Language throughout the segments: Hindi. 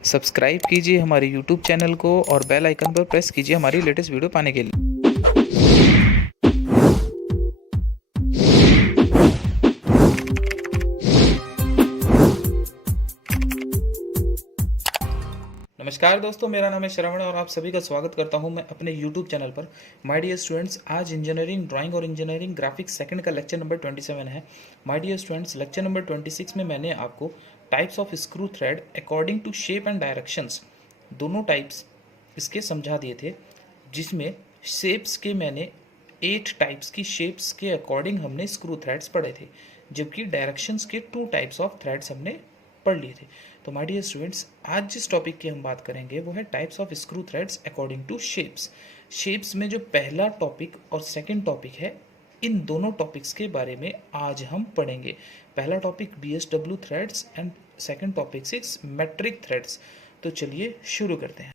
सब्सक्राइब कीजिए हमारे यूट्यूब चैनल को और बेल आइकन पर प्रेस कीजिए हमारी लेटेस्ट वीडियो पाने के लिए। नमस्कार दोस्तों, मेरा नाम है श्रवण और आप सभी का स्वागत करता हूं मैं अपने YouTube चैनल पर। माय डियर स्टूडेंट्स, आज इंजीनियरिंग ड्राइंग और इंजीनियरिंग ग्राफिक्स सेकंड का लेक्चर नंबर 27 है। My dear students, lecture number 26 में मैंने आपको types of screw thread according to shape and directions दोनों टाइप्स इसके समझा दिए थे, जिसमें शेप्स के मैंने 8 टाइप्स की शेप्स के अकॉर्डिंग हमने स्क्रू थ्रेड्स पढ़े थे, जबकि डायरेक्शंस के 2 टाइप्स ऑफ थ्रेड्स हमने पढ़ लिए थे। तो माय डियर स्टूडेंट्स, आज जिस टॉपिक की हम बात करेंगे वो है types of screw threads according to shapes. Shapes में जो पहला टॉपिक और सेकंड टॉपिक है, इन दोनों टॉपिक्स के बारे में आज हम पढ़ेंगे। पहला topic BSW threads and second topic is metric threads. तो चलिए शुरू करते हैं।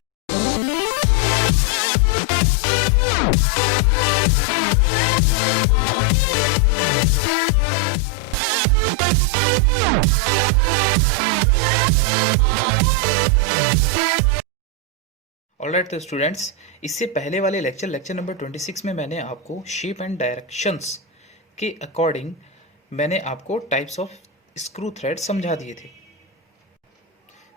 ऑलराइट, तो स्टूडेंट्स, इससे पहले वाले लेक्चर नंबर 26 में मैंने आपको शेप एंड डायरेक्शंस के अकॉर्डिंग मैंने आपको टाइप्स ऑफ स्क्रू थ्रेड समझा दिए थे,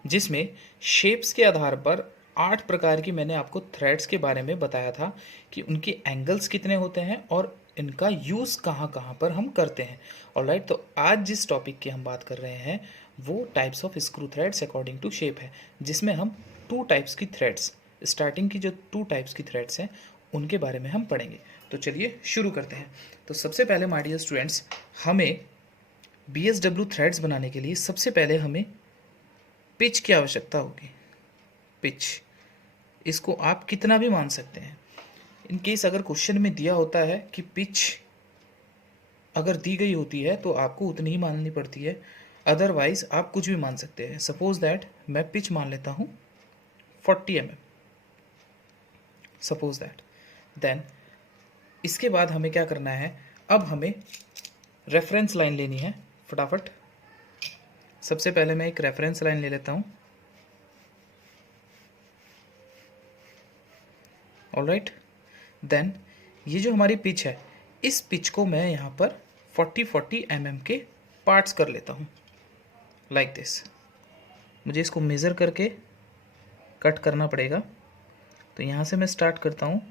जिसमें शेप्स के आधार पर 8 प्रकार की मैंने आपको थ्रेड्स के बारे में बताया था कि उनके एंगल्स कितने होते हैं और इनका यूज़ कहाँ कहाँ पर हम करते हैं। ऑलराइट, तो आज जिस टॉपिक की हम बात कर रहे हैं वो types of screw threads according to shape है, जिसमें हम 2 टाइप्स की थ्रेड्स, स्टार्टिंग की जो 2 टाइप्स की थ्रेड्स हैं उनके बारे में हम पढ़ेंगे। तो चलिए शुरू करते हैं। तो सबसे पहले माय डियर स्टूडेंट्स, हमें BSW थ्रेड्स बनाने के लिए सबसे पहले हमें पिच की आवश्यकता होगी। पिच, इसको आप कितना भी मान सकते हैं। इन केस अगर क्वेश्चन में दिया होता है कि पिच अगर दी गई होती है तो आपको उतनी ही माननी पड़ती है, अदरवाइज आप कुछ भी मान सकते हैं। सपोज दैट मैं पिच मान लेता हूँ 40 mm, सपोज दैट। देन इसके बाद हमें क्या करना है, अब हमें रेफरेंस लाइन लेनी है फटाफट। सबसे पहले मैं एक रेफरेंस लाइन ले लेता हूँ। ऑलराइट, देन ये जो हमारी पिच है, इस पिच को मैं यहाँ पर 40 mm के पार्ट्स कर लेता हूँ, लाइक दिस। मुझे इसको मेज़र करके कट करना पड़ेगा। तो यहाँ से मैं स्टार्ट करता हूँ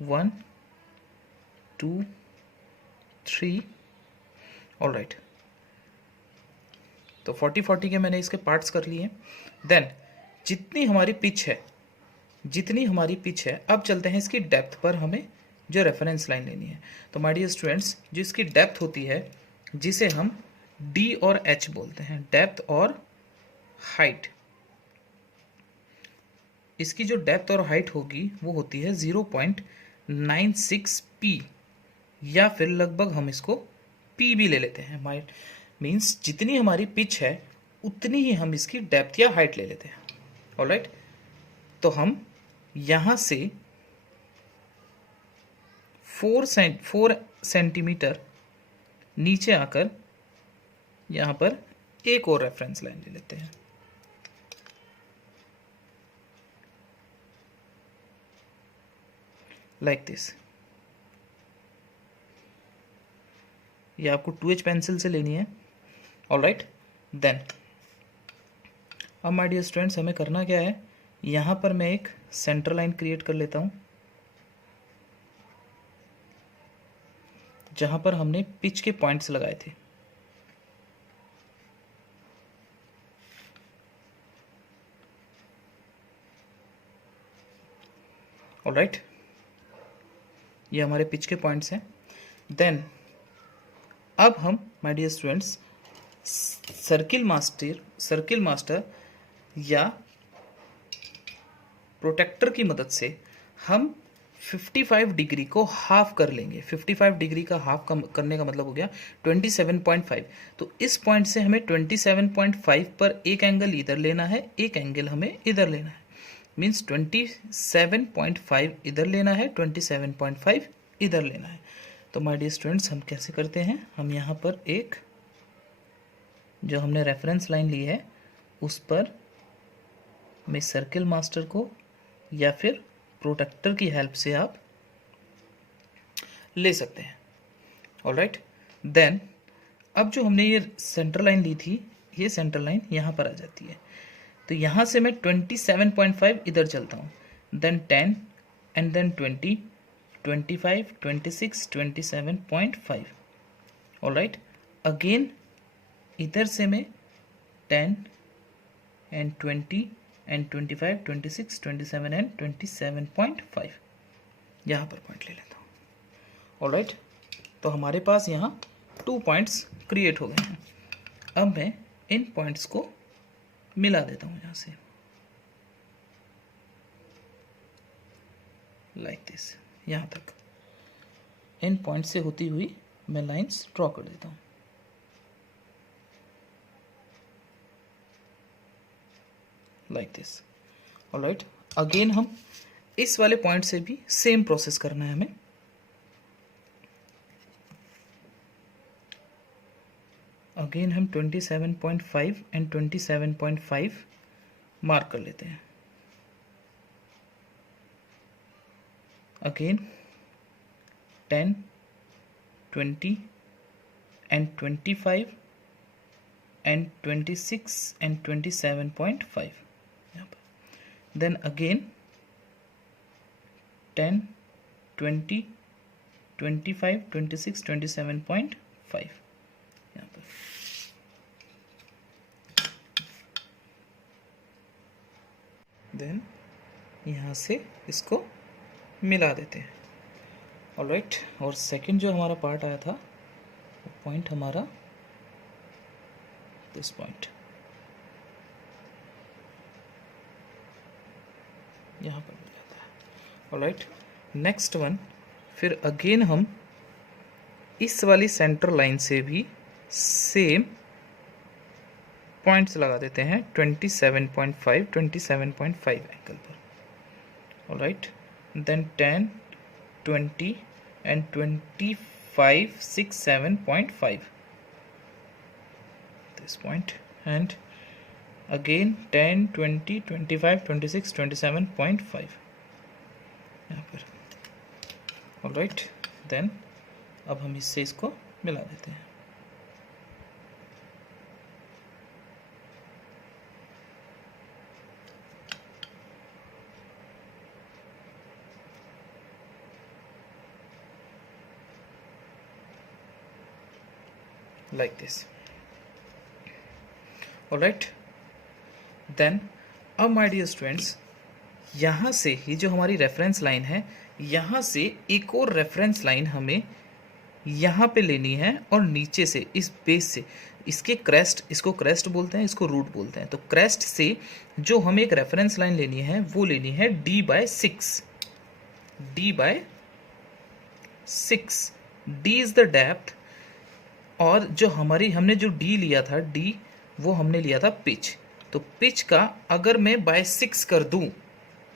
1 2 3। ऑलराइट, तो 40 के मैंने इसके पार्ट्स कर लिए। देन जितनी हमारी पिच है, अब चलते हैं इसकी डेप्थ पर, हमें जो रेफरेंस लाइन लेनी है। तो माय डियर स्टूडेंट्स, जो इसकी डेप्थ होती है, जिसे हम D और H बोलते हैं, डेप्थ और हाइट, इसकी जो डेप्थ और हाइट होगी वो होती है 0.96 p, या फिर लगभग हम इसको P भी ले लेते हैं। माइट मीन्स जितनी हमारी पिच है उतनी ही हम इसकी डेप्थ या हाइट ले लेते हैं। ऑलराइट, तो हम यहाँ से 4 सेंटीमीटर नीचे आकर यहाँ पर एक और रेफरेंस लाइन ले लेते हैं, लाइक दिस। ये आपको 2H पेंसिल से लेनी है। ऑलराइट, देन अब माय डियर स्टूडेंट्स, हमें करना क्या है, यहाँ पर मैं एक सेंटर लाइन क्रिएट कर लेता हूँ, जहाँ पर हमने पिच के पॉइंट्स लगाए थे। ऑलराइट, ये हमारे पिच के पॉइंट्स हैं। देन अब हम my dear students circle master या प्रोटेक्टर की मदद से हम 55 डिग्री को हाफ कर लेंगे। 55 डिग्री का हाफ करने का मतलब हो गया 27.5। तो इस पॉइंट से हमें 27.5 पर एक एंगल इधर लेना है, एक एंगल हमें इधर लेना है। मीन्स 27.5 इधर लेना है, 27.5 इधर लेना है। तो माय डियर स्टूडेंट्स, हम कैसे करते हैं, हम यहाँ पर एक जो हमने रेफरेंस लाइन ली है उस पर में सर्किल मास्टर को या फिर प्रोटेक्टर की हेल्प से आप ले सकते हैं। ऑलराइट, देन अब जो हमने ये सेंटर लाइन ली थी, ये सेंटर लाइन यहाँ पर आ जाती है। तो यहाँ से मैं 27.5 इधर चलता हूँ, then 10 and then 20, 25, 26, 27.5। Alright, again इधर से मैं 10 एंड 20 एंड 25, 26, 27 एंड 27.5 यहाँ पर पॉइंट ले लेता हूँ। ऑलराइट, तो हमारे पास यहाँ 2 पॉइंट्स क्रिएट हो गए हैं। अब मैं इन पॉइंट्स को मिला देता हूँ यहाँ से, लाइक दिस। यहाँ तक इन पॉइंट से होती हुई मैं लाइंस ड्रॉ कर देता हूँ, लाइक दिस। ऑलराइट, अगेन हम इस वाले पॉइंट से भी सेम प्रोसेस करना है हमें। अगेन हम 27.5 एंड 27.5 मार्क कर लेते हैं। अगेन 10, 20 एंड 25 एंड 26 एंड 27.5 यहाँ पर। देन अगेन 10, 20, 25, 26, 27.5 यहाँ पर। देन यहाँ से इसको मिला देते हैं। ऑलराइट, और सेकंड जो हमारा पार्ट आया था, वो पॉइंट हमारा दिस पॉइंट यहाँ पर मिल जाता है। ऑलराइट, नेक्स्ट वन, फिर अगेन हम इस वाली सेंटर लाइन से भी सेम पॉइंट्स लगा देते हैं 27.5, 27.5 एंगल पर। Alright, then 10, 20 and 25, 6, 7.5 this point, and again 10, 20, 25, 26, 27.5 यहाँ पर। ऑलराइट, देन अब हम इससे इसको मिला देते हैं। like this. Alright, then अब my dear students, यहाँ से ये जो हमारी रेफरेंस लाइन है, यहाँ से एक और रेफरेंस लाइन हमें यहाँ पे लेनी है, और नीचे से इस बेस से इसके क्रेस्ट, इसको क्रेस्ट बोलते हैं, इसको रूट बोलते हैं। तो क्रेस्ट से जो हमें एक रेफरेंस लाइन लेनी है, वो लेनी है d/6। d/6, d is the depth, और जो हमने जो d लिया था, d वो हमने लिया था पिच। तो पिच का अगर मैं बाय 6 कर दूं,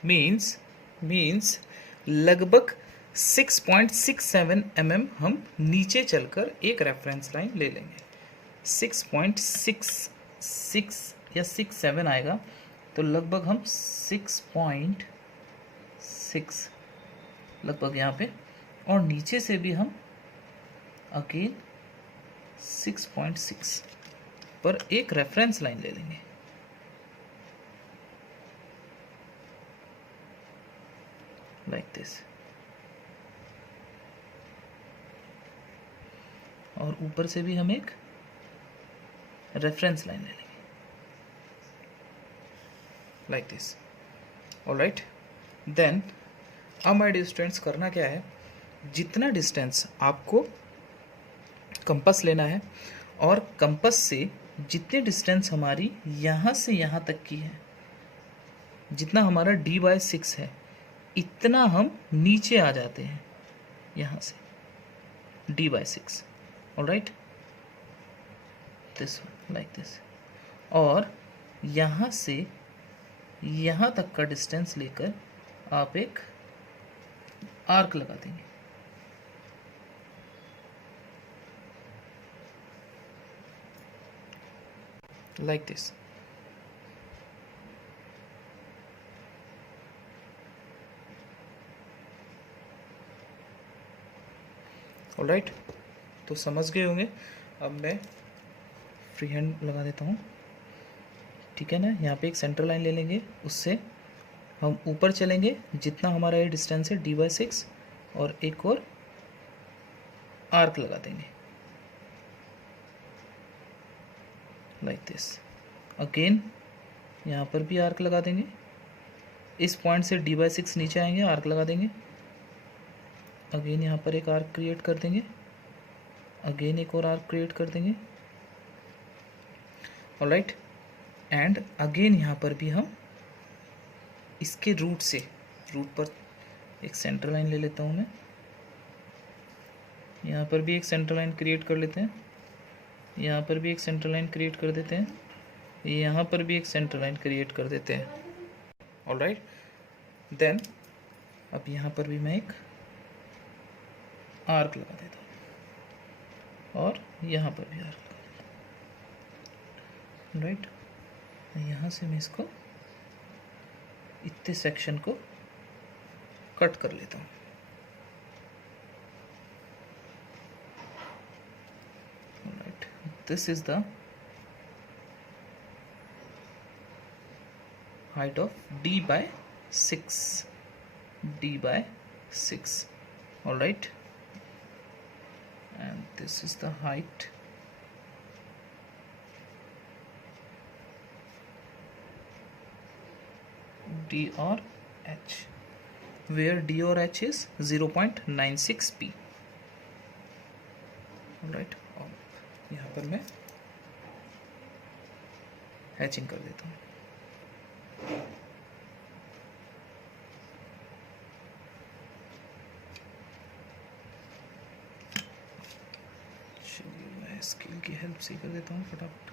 मीन्स लगभग 6.67 mm हम नीचे चलकर एक रेफरेंस लाइन ले लेंगे। 6.66 या 67 आएगा, तो लगभग हम 6.6 लगभग यहाँ पे, और नीचे से भी हम अगेन 6.6 पर एक रेफरेंस लाइन ले लेंगे। लाइक दिस, और ऊपर से भी हम एक रेफरेंस लाइन ले लेंगे, लाइक दिस। ऑलराइट, देन अब माय डियर स्टूडेंट्स, करना क्या है, जितना डिस्टेंस आपको कंपास लेना है, और कंपास से जितनी डिस्टेंस हमारी यहाँ से यहाँ तक की है, जितना हमारा d/6 है, इतना हम नीचे आ जाते हैं यहाँ से d/6। Alright, this like this, और यहाँ से यहाँ तक का डिस्टेंस लेकर आप एक आर्क लगा देंगे। Like this. ऑलराइट, तो समझ गए होंगे। अब मैं फ्री हैंड लगा देता हूँ, ठीक है ना। यहाँ पे एक सेंटर लाइन ले लेंगे, उससे हम ऊपर चलेंगे जितना हमारा ये डिस्टेंस है d/6, और एक और आर्क लगा देंगे लाइक दिस। अगेन यहाँ पर भी आर्क लगा देंगे, इस पॉइंट से d/6 नीचे आएंगे, आर्क लगा देंगे। अगेन यहाँ पर एक आर्क क्रिएट कर देंगे, अगेन एक और आर्क क्रिएट कर देंगे, ऑलराइट। एंड अगेन यहाँ पर भी हम इसके रूट पर एक सेंटर लाइन ले लेता हूँ मैं, यहाँ पर भी एक सेंटर लाइन क्रिएट कर लेते हैं, यहाँ पर भी एक सेंटर लाइन क्रिएट कर देते हैं, यहाँ पर भी एक सेंटर लाइन क्रिएट कर देते हैं, ऑलराइट। देन अब यहाँ पर भी मैं एक आर्क लगा देता हूँ, और यहाँ पर भी आर्क लगा देता हूँ, राइट। यहाँ से मैं इसको इतने सेक्शन को कट कर लेता हूँ, right. This is the height of d/6, all right, and this is the height d or h, where d or h is 0.96 p, all right। और यहाँ पर मैं हैचिंग कर देता हूँ, मैं स्केल की हेल्प से कर देता हूँ फटाफट।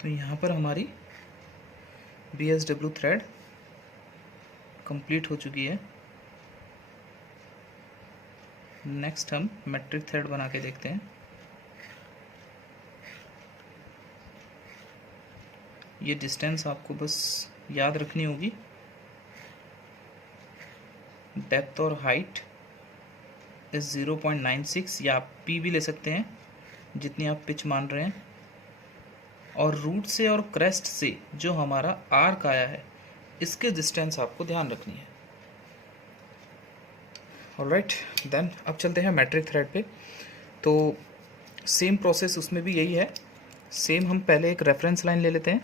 तो यहाँ पर हमारी BSW थ्रेड कंप्लीट हो चुकी है। नेक्स्ट हम मेट्रिक थ्रेड बना के देखते हैं। ये डिस्टेंस आपको बस याद रखनी होगी, डेप्थ और हाइट इज 0.96, या आप P भी ले सकते हैं जितनी आप पिच मान रहे हैं, और रूट से और क्रेस्ट से जो हमारा आर्क आया है इसके डिस्टेंस आपको ध्यान रखनी है, ऑलराइट। देन अब चलते हैं मैट्रिक थ्रेड पे। तो सेम प्रोसेस उसमें भी यही है, सेम हम पहले एक रेफरेंस लाइन ले लेते हैं,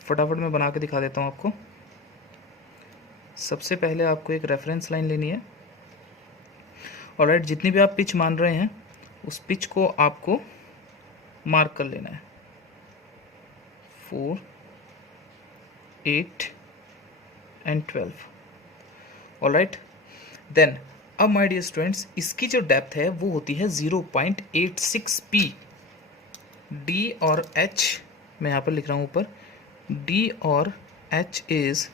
फटाफट मैं बना के दिखा देता हूँ आपको। सबसे पहले आपको एक रेफरेंस लाइन लेनी है, ऑलराइट। जितनी भी आप पिच मान रहे हैं उस पिच को आपको मार्क कर लेना है, 4, 8 एंड 12, ऑलराइट। देन अब माय डियर स्टूडेंट्स, इसकी जो डेप्थ है वो होती है 0.86 p। d और h मैं यहाँ पर लिख रहा हूँ ऊपर, d और h is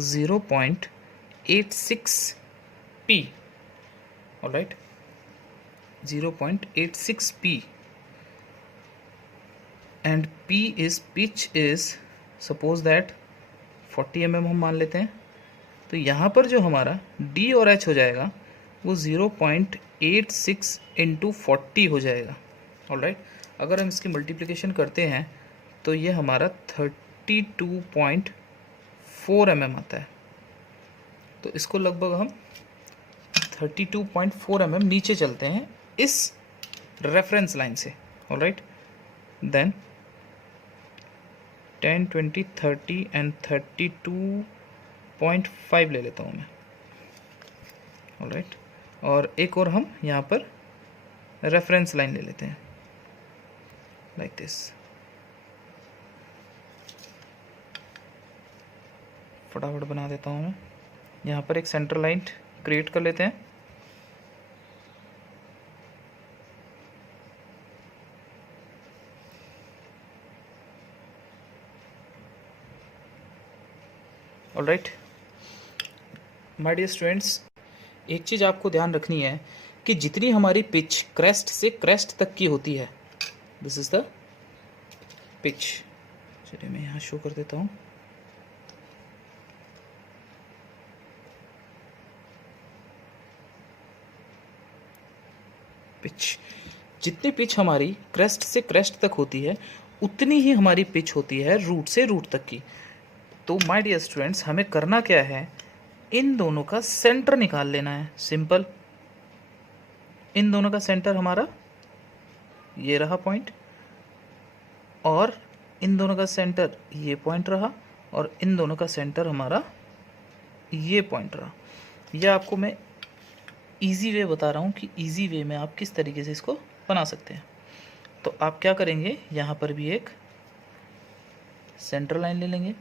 0.86 p, alright, 0.86 p, and p is pitch is suppose that 40 mm हम मान लेते हैं। तो यहाँ पर जो हमारा d और h हो जाएगा वो 0.86 इंटू 40 हो जाएगा, ऑलराइट। अगर हम इसकी मल्टीप्लिकेशन करते हैं तो ये हमारा 32.4 mm आता है। तो इसको लगभग हम 32.4 mm नीचे चलते हैं इस रेफरेंस लाइन से, ऑलराइट। देन 10, 20, 30 एंड 32.5 ले लेता हूँ मैं, ऑलराइट। और एक और हम यहाँ पर रेफरेंस लाइन ले लेते हैं लाइक दिस, फटाफट बना देता हूँ मैं। यहाँ पर एक सेंटर लाइन क्रिएट कर लेते हैं, ऑलराइट माय डियर स्टूडेंट्स, एक चीज़ आपको ध्यान रखनी है कि जितनी हमारी पिच क्रेस्ट से क्रेस्ट तक की होती है, दिस इज द पिच। चलिए मैं यहाँ शो कर देता हूँ। पिच, जितनी पिच हमारी क्रेस्ट से क्रेस्ट तक होती है उतनी ही हमारी पिच होती है रूट से रूट तक की। तो माय डियर स्टूडेंट्स, हमें करना क्या है, इन दोनों का सेंटर निकाल लेना है। सिंपल, इन दोनों का सेंटर हमारा ये रहा पॉइंट, और इन दोनों का सेंटर ये पॉइंट रहा, और इन दोनों का सेंटर हमारा ये पॉइंट रहा। यह आपको मैं इजी वे बता रहा हूँ कि इजी वे में आप किस तरीके से इसको बना सकते हैं। तो आप क्या करेंगे, यहाँ पर भी एक सेंटर लाइन ले लेंगे,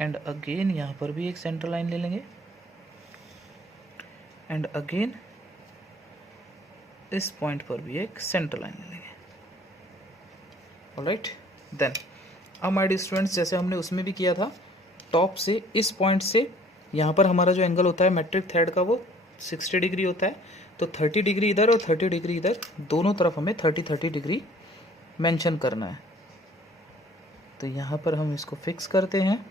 एंड अगेन यहाँ पर भी एक सेंटर लाइन ले लेंगे, एंड अगेन इस पॉइंट पर भी एक सेंटर लाइन ले लेंगे। ऑलराइट, देन अब माय डियर स्टूडेंट्स, जैसे हमने उसमें भी किया था, टॉप से इस पॉइंट से यहाँ पर हमारा जो एंगल होता है मेट्रिक थ्रेड का वो 60 डिग्री होता है। तो 30 डिग्री इधर और 30 डिग्री इधर, दोनों तरफ हमें 30 डिग्री मेंशन करना है। तो यहाँ पर हम इसको फिक्स करते हैं,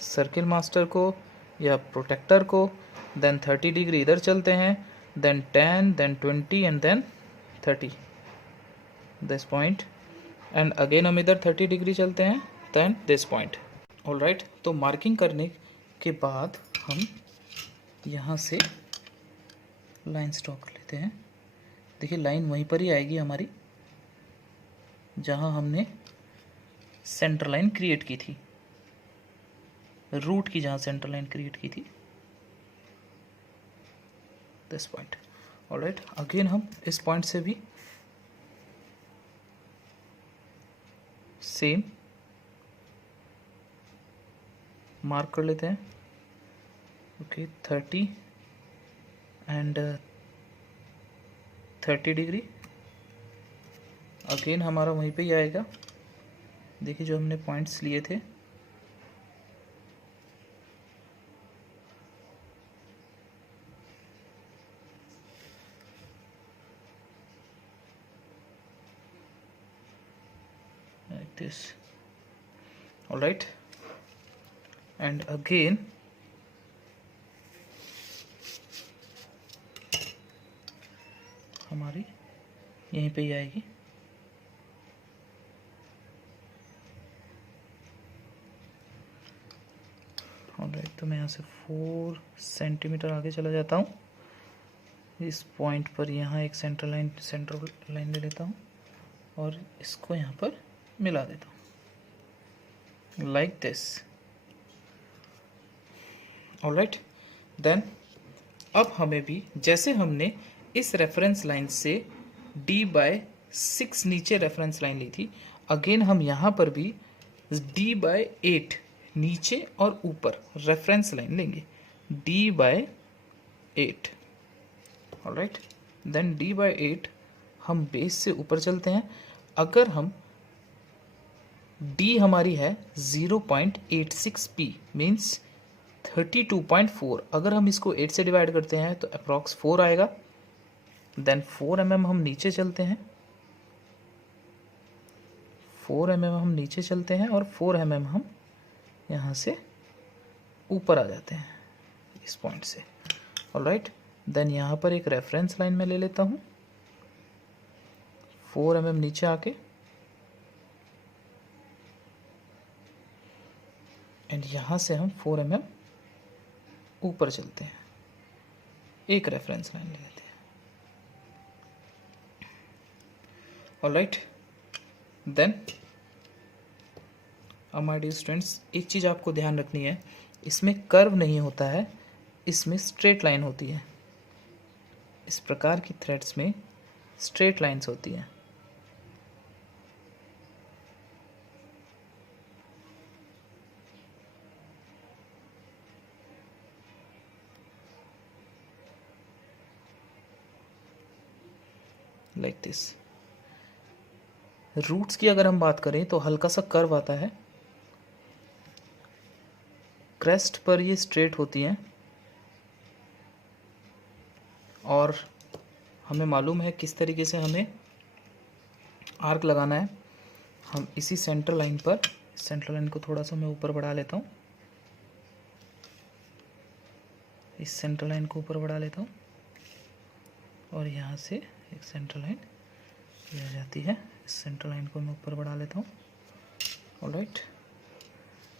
सर्किल मास्टर को या प्रोटेक्टर को। देन 30 डिग्री इधर चलते हैं, then 10, then 20 and then 30 this point, and again हम इधर 30 डिग्री चलते हैं, देन दिस पॉइंट। ऑलराइट, तो मार्किंग करने के बाद हम यहाँ से लाइन स्ट्रॉ कर लेते हैं। देखिए लाइन वहीं पर ही आएगी हमारी जहाँ हमने सेंटर लाइन क्रिएट की थी, रूट की जहाँ सेंटर लाइन क्रिएट की थी, दिस पॉइंट। ऑलराइट, अगेन हम इस पॉइंट से भी सेम मार्क कर लेते हैं। ओके, 30 एंड 30 डिग्री, अगेन हमारा वहीं पे ही आएगा। देखिए जो हमने पॉइंट्स लिए थे, like this. All right, and again हमारी यहीं पे ही आएगी। ऑलराइट, तो मैं यहाँ से 4 सेंटीमीटर आगे चला जाता हूँ। इस पॉइंट पर यहाँ एक सेंटर लाइन ले लेता हूँ और इसको यहाँ पर मिला देता हूँ, लाइक दिस। ऑलराइट, देन अब हमें भी जैसे हमने इस रेफरेंस लाइन से d/6 नीचे रेफरेंस लाइन ली थी, अगेन हम यहाँ पर भी d/8 नीचे और ऊपर रेफरेंस लाइन लेंगे, d/8। ऑलराइट, देन d/8 हम बेस से ऊपर चलते हैं। अगर हम d हमारी है 0.86p मीन्स 32.4, अगर हम इसको 8 से डिवाइड करते हैं तो अप्रॉक्स 4 आएगा। देन 4 mm हम नीचे चलते हैं, 4 mm हम नीचे चलते हैं और 4 mm हम यहाँ से ऊपर आ जाते हैं इस पॉइंट से। ऑलराइट, देन यहाँ पर एक रेफरेंस लाइन में ले लेता हूँ, 4 mm नीचे आके, एंड यहाँ से हम 4 mm ऊपर चलते हैं, एक रेफरेंस लाइन ले लेते हैं। Alright, then my dear students, एक चीज़ आपको ध्यान रखनी है, इसमें कर्व नहीं होता है, इसमें स्ट्रेट लाइन होती है। इस प्रकार की थ्रेड्स में स्ट्रेट लाइंस होती हैं। Like this. रूट्स की अगर हम बात करें तो हल्का सा कर्व आता है, क्रेस्ट पर ये स्ट्रेट होती हैं, और हमें मालूम है किस तरीके से हमें आर्क लगाना है। हम इसी सेंटर लाइन पर, सेंटर लाइन को थोड़ा सा मैं ऊपर बढ़ा लेता हूँ, इस सेंटर लाइन को ऊपर बढ़ा लेता हूँ, और यहाँ से एक सेंटर लाइन ये आ जाती है, इस सेंटर लाइन को मैं ऊपर बढ़ा लेता हूँ। ऑलराइट,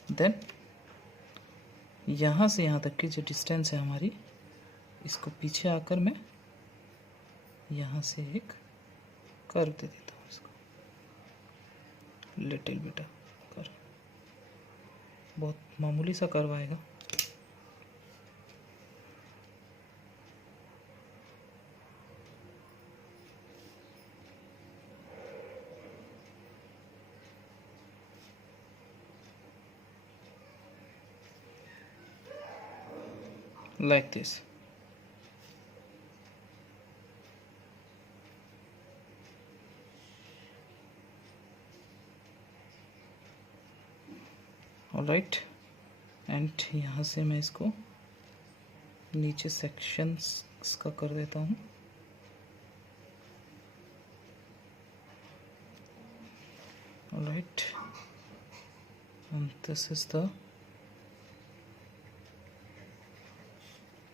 देन यहाँ से यहाँ तक की जो डिस्टेंस है हमारी, इसको पीछे आकर मैं यहाँ से एक कर्व दे देता हूँ, इसको लिटिल बिट कर्व, बहुत मामूली सा कर्व आएगा। like this. ऑलराइट, एंड यहाँ से मैं इसको नीचे सेक्शंस का कर देता हूँ। Alright, and this is the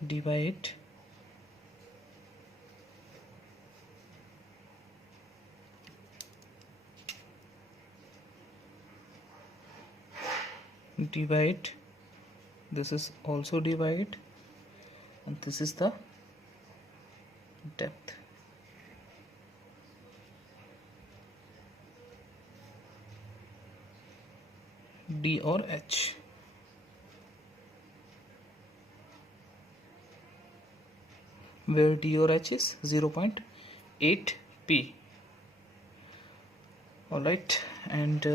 d by 8. D by 8, this is also d by 8, and this is the depth. D or H. Where D or H is 0.8 P. Alright, and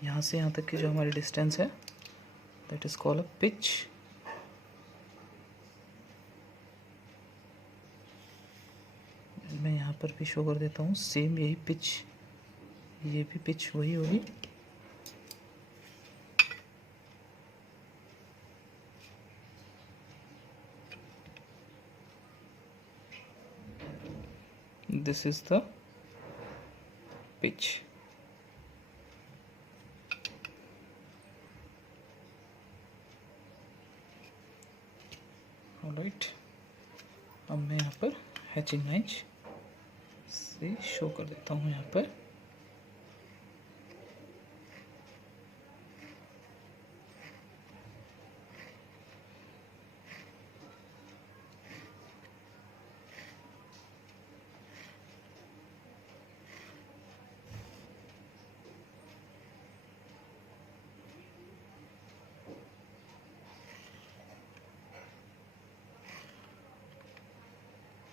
यहाँ से यहाँ तक की जो हमारी डिस्टेंस है, that is called a pitch. मैं यहाँ पर भी शो कर देता हूँ, सेम यही पिच, ये भी पिच वही होगी। This is the pitch. Alright, अब मैं यहाँ पर हैचिंग लाइन्स से शो कर देता हूँ यहाँ पर।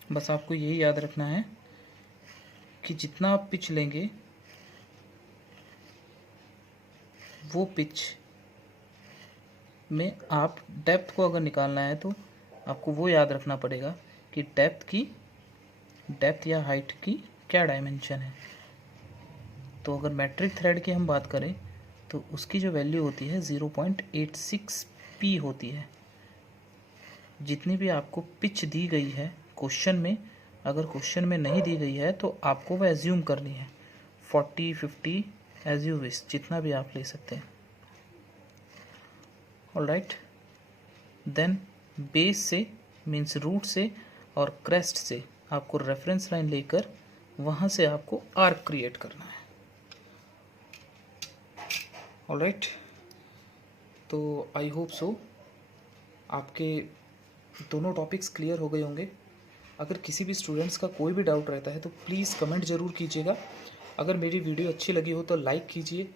बस आपको यही याद रखना है कि जितना आप पिच लेंगे, वो पिच में आप डेप्थ को अगर निकालना है तो आपको वो याद रखना पड़ेगा कि डेप्थ या हाइट की क्या डायमेंशन है। तो अगर मैट्रिक थ्रेड की हम बात करें तो उसकी जो वैल्यू होती है 0.86 P होती है। जितनी भी आपको पिच दी गई है क्वेश्चन में, अगर क्वेश्चन में नहीं दी गई है तो आपको वह एज्यूम करनी है, 40, 50 एज यू विश, जितना भी आप ले सकते हैं। ऑलराइट, देन बेस से मीन्स रूट से और क्रेस्ट से आपको रेफरेंस लाइन लेकर वहाँ से आपको आर्क क्रिएट करना है। ऑलराइट, तो आई होप सो आपके दोनों टॉपिक्स क्लियर हो गए होंगे। अगर किसी भी स्टूडेंट्स का कोई भी डाउट रहता है तो प्लीज़ कमेंट ज़रूर कीजिएगा। अगर मेरी वीडियो अच्छी लगी हो तो लाइक कीजिए,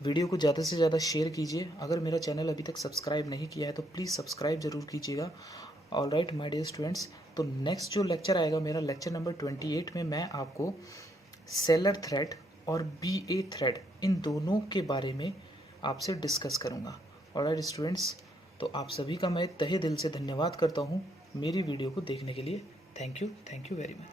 वीडियो को ज़्यादा से ज़्यादा शेयर कीजिए। अगर मेरा चैनल अभी तक सब्सक्राइब नहीं किया है तो प्लीज़ सब्सक्राइब ज़रूर कीजिएगा। ऑलराइट माय डियर स्टूडेंट्स, तो नेक्स्ट जो लेक्चर आएगा मेरा लेक्चर नंबर 28 में मैं आपको सेलर थ्रेड और BA थ्रेड इन दोनों के बारे में आपसे डिस्कस करूँगा। ऑलराइट स्टूडेंट्स, तो आप सभी का मैं तहे दिल से धन्यवाद करता हूँ मेरी वीडियो को देखने के लिए। Thank you very much.